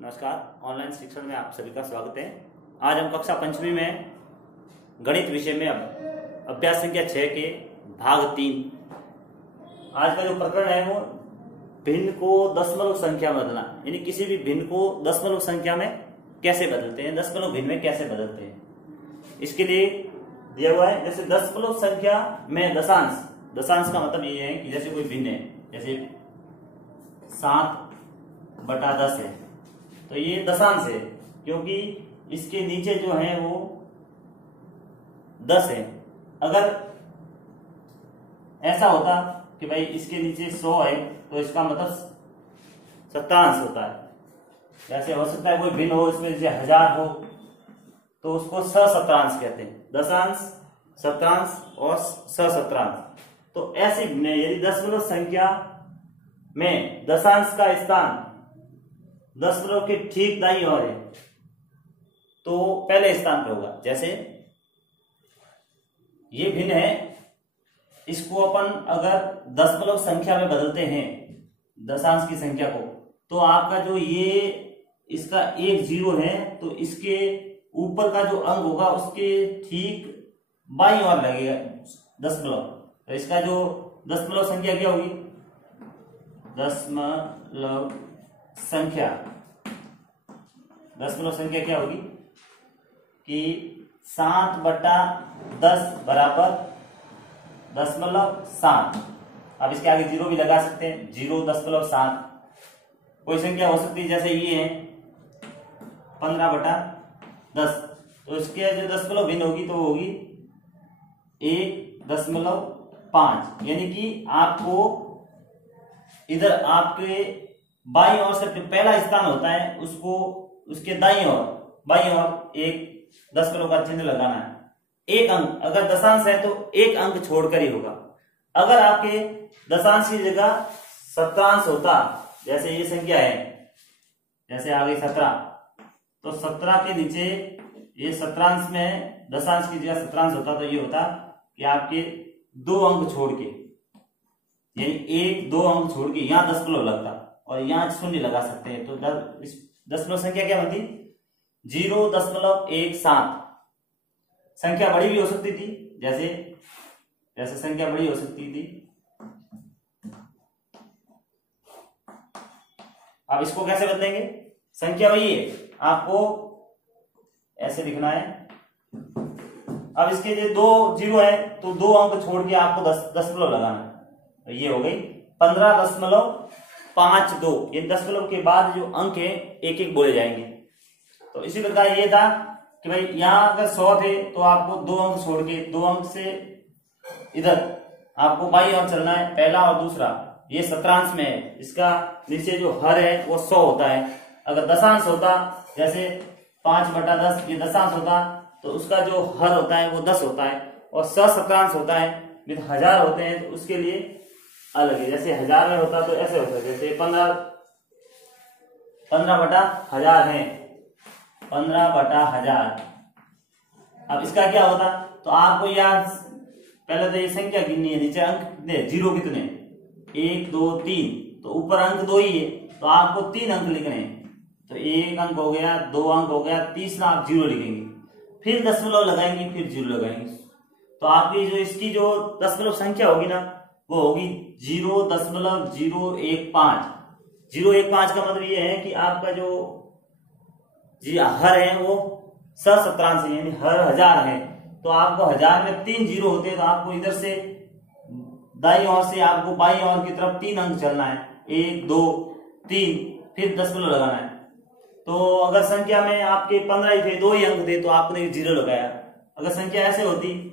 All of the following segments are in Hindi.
नमस्कार, ऑनलाइन शिक्षण में आप सभी का स्वागत है। आज हम कक्षा पंचमी में गणित विषय में अभ्यास संख्या 6 के भाग 3 आज का जो प्रकरण है वो भिन्न को दशमलव संख्या में बदलना, यानी किसी भी भिन्न को दशमलव संख्या में कैसे बदलते हैं, दशमलव भिन्न में कैसे बदलते हैं। इसके लिए दिया हुआ है जैसे दशमलव संख्या में दशांश। दशांश का मतलब ये है कि जैसे कोई भिन्न है, जैसे 7/10 है तो ये दशांश है, क्योंकि इसके नीचे जो है वो 10 है। अगर ऐसा होता कि भाई इसके नीचे 100 है तो इसका मतलब शतांश होता है। जैसे हो सकता है कोई भिन्न हो, इसमें जैसे 1000 हो तो उसको सहस्त्रांश कहते हैं। दशांश, शतांश और सहस्त्रांश। तो ऐसी भिन्न यदि दशमलव संख्या में दशांश का स्थान दशमलव के ठीक दाईं ओर है तो पहले स्थान पर होगा। जैसे ये भिन्न है, इसको अपन अगर दशमलव संख्या में बदलते हैं दशांश की संख्या को, तो आपका जो ये इसका 1 0 है तो इसके ऊपर का जो अंक होगा उसके ठीक बाईं ओर लगेगा दशमलव। तो इसका जो दशमलव संख्या क्या होगी, दशमलव संख्या क्या होगी कि 7/10 बराबर 0.7। अब इसके आगे 0 भी लगा सकते हैं, 0.7। कोई संख्या हो सकती है जैसे ये है 15/10, तो इसके जो दशमलव भिन्न होगी तो वो होगी 1.5। यानी कि आपको इधर आपके बाईं ओर से पहला स्थान होता है, उसको उसके दाईं ओर बाईं ओर एक दशमलव का चिन्ह लगाना है। एक अंक अगर दशांश है तो एक अंक छोड़कर ही होगा। अगर आपके दशांश की जगह शतांश होता, जैसे ये संख्या है, जैसे आ गई 17, तो 17 के नीचे ये शतांश में दशांश की जगह शतांश होता तो ये होता कि आपके 2 अंक छोड़ के, यानी 1-2 अंक छोड़ के यहां दशमलव लगता और यहाँ 0 लगा सकते हैं। तो दशमलव संख्या क्या बनती, 0.17। संख्या बड़ी भी हो सकती थी, जैसे संख्या बड़ी हो सकती थी। अब इसको कैसे बदलेंगे, संख्या वही है, आपको ऐसे लिखना है। अब इसके जो 2 0 है तो 2 अंक छोड़ के आपको दशमलव लगाना है। तो ये हो गई 15.52। ये दशमलव के बाद जो अंक है एक एक बोले जाएंगे। तो इसी प्रकार ये था कि भाई यहां अगर 100 थे तो आपको 2 अंक छोड़ के 2 अंक से इधर आपको बाईं ओर चलना है, पहला और दूसरा। ये शतांश में है, इसका नीचे जो हर है वो 100 होता है। अगर दशांश होता जैसे 5/10 ये दशांश होता तो उसका जो हर होता है वो 10 होता है, और सहस्त्रांश होता है 1000 होते हैं तो उसके लिए अलग है। जैसे 1000 में होता तो ऐसे होता है, जैसे 15/1000 है, 15/1000। अब इसका क्या होता, तो आपको याद पहले तो ये संख्या गिननी है, नीचे अंक कितने, 0 कितने, 1 2 3, तो ऊपर अंक 2 ही है तो आपको 3 अंक लिखने हैं। तो 1 अंक हो गया, 2 अंक हो गया, तीसरा आप 0 लिखेंगे, फिर दशमलव लगाएंगे, फिर 0 लगाएंगे। तो आपकी जो इसकी जो दशमलव संख्या होगी ना वो होगी 0.015। 0.15 का मतलब ये है कि आपका जो हर है वो सहस्त्रांश है, यानी हर 1000 है। तो आपको 1000 में 3 0 होते हैं तो आपको इधर से दाईं ओर से आपको बाईं ओर की तरफ 3 अंक चलना है, 1 2 3, फिर दशमलव लगाना है। तो अगर संख्या में आपके 15 ही थे, 2 ही अंक थे तो आपने 0 लगाया। अगर संख्या ऐसे होती,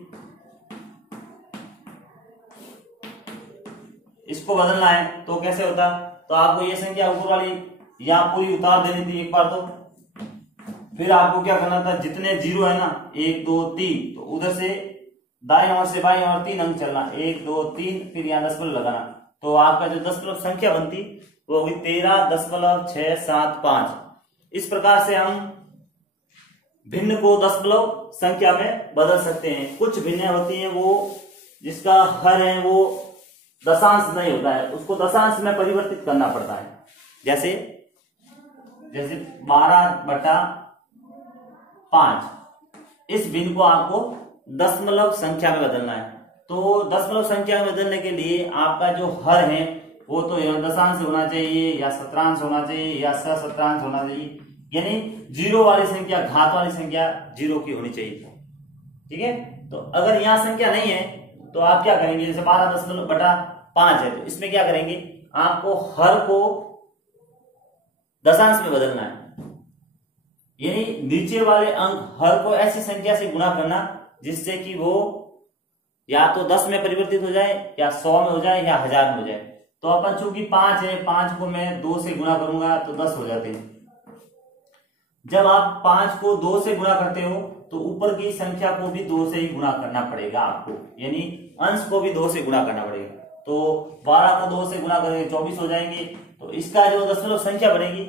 इसको बदलना है तो कैसे होता, तो आपको ये संख्या ऊपर वाली यहाँ पूरी उतार देनी थी एक बार, तो फिर आपको क्या करना था, जितने 0 है ना 1 2 3, तो उधर से दाएं ओर से बाएं ओर 3 अंक चलना, 1 2 3, फिर यहाँ दशमलव लगाना। तो आपका जो दशमलव संख्या बनती वो होगी 13.675। इस प्रकार से हम भिन्न को दशमलव संख्या में बदल सकते हैं। कुछ भिन्न होती हैं वो जिसका हर है वो दशांश नहीं होता है, उसको दशांश में परिवर्तित करना पड़ता है। जैसे जैसे 12/5, इस भिन्न को आपको दशमलव संख्या में बदलना है। तो दशमलव संख्या में बदलने के लिए आपका जो हर है वो तो दशांश होना चाहिए या शतरांश होना चाहिए या सहस्त्रांश होना चाहिए, यानी जीरो वाली संख्या, घात वाली संख्या जीरो की होनी चाहिए। ठीक है, तो अगर यहाँ संख्या नहीं है तो आप क्या करेंगे, जैसे 12/5 है तो इसमें क्या करेंगे, आपको हर को दशांश में बदलना है, यानी नीचे वाले अंक हर को ऐसी संख्या से गुणा करना जिससे कि वो या तो 10 में परिवर्तित हो जाए या 100 में हो जाए या 1000 में हो जाए। तो अपन चूंकि 5 है, 5 को मैं 2 से गुणा करूंगा तो 10 हो जाते हैं। जब आप 5 को 2 से गुणा करते हो तो ऊपर की संख्या को भी 2 से ही गुणा करना पड़ेगा आपको, यानी अंश को भी 2 से गुणा करना पड़ेगा। तो 12 को 2 से गुणा करेंगे 24 हो जाएंगे। तो इसका जो दशमलव संख्या बनेगी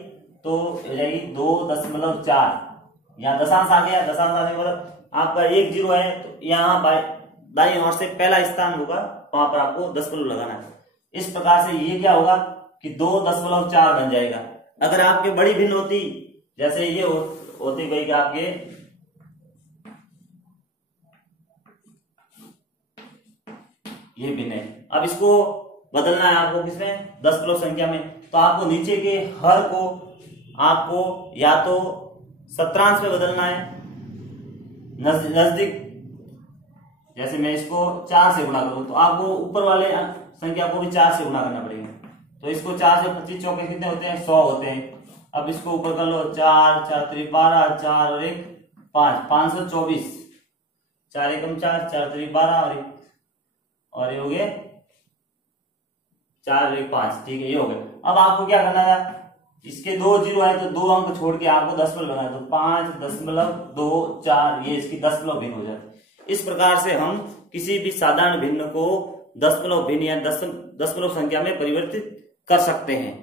तो हो जाएगी 2.4, यहाँ दशांश आ गया। दशांश आने मतलब आपका 1 0 है तो यहाँ दाईं ओर से पहला स्थान होगा, वहां पर आपको दशमलव लगाना है। इस प्रकार से ये क्या होगा कि 2.4 बन जाएगा। अगर आपके बड़ी भिन्न होती, जैसे ये होती भाई कि आपके ये भिन्न है, अब इसको बदलना है आपको किसमें, दशमलव संख्या में। तो आपको नीचे के हर को आपको या तो शतरांश में बदलना है, नजदीक, जैसे मैं इसको 4 से गुणा करूं तो आपको ऊपर वाले संख्या को भी 4 से गुणा करना पड़ेगा। तो इसको 4 से 25 चौके कितने होते हैं, 100 होते हैं। अब इसको ऊपर कर लो, 4 4 3 12, 4 और 1 5, 524, 4 एकम 4, 4 3 12 और ये हो गए 4 और 1 5। ठीक है, ये हो गए। अब आपको क्या करना है, इसके 2 0 है तो 2 अंक छोड़ के आपको दशमलव लगाना है। तो 5.24, ये इसकी दशमलव भिन्न हो जाती है। इस प्रकार से हम किसी भी साधारण भिन्न को दशमलव भिन्न या दशमलव संख्या में परिवर्तित कर सकते हैं।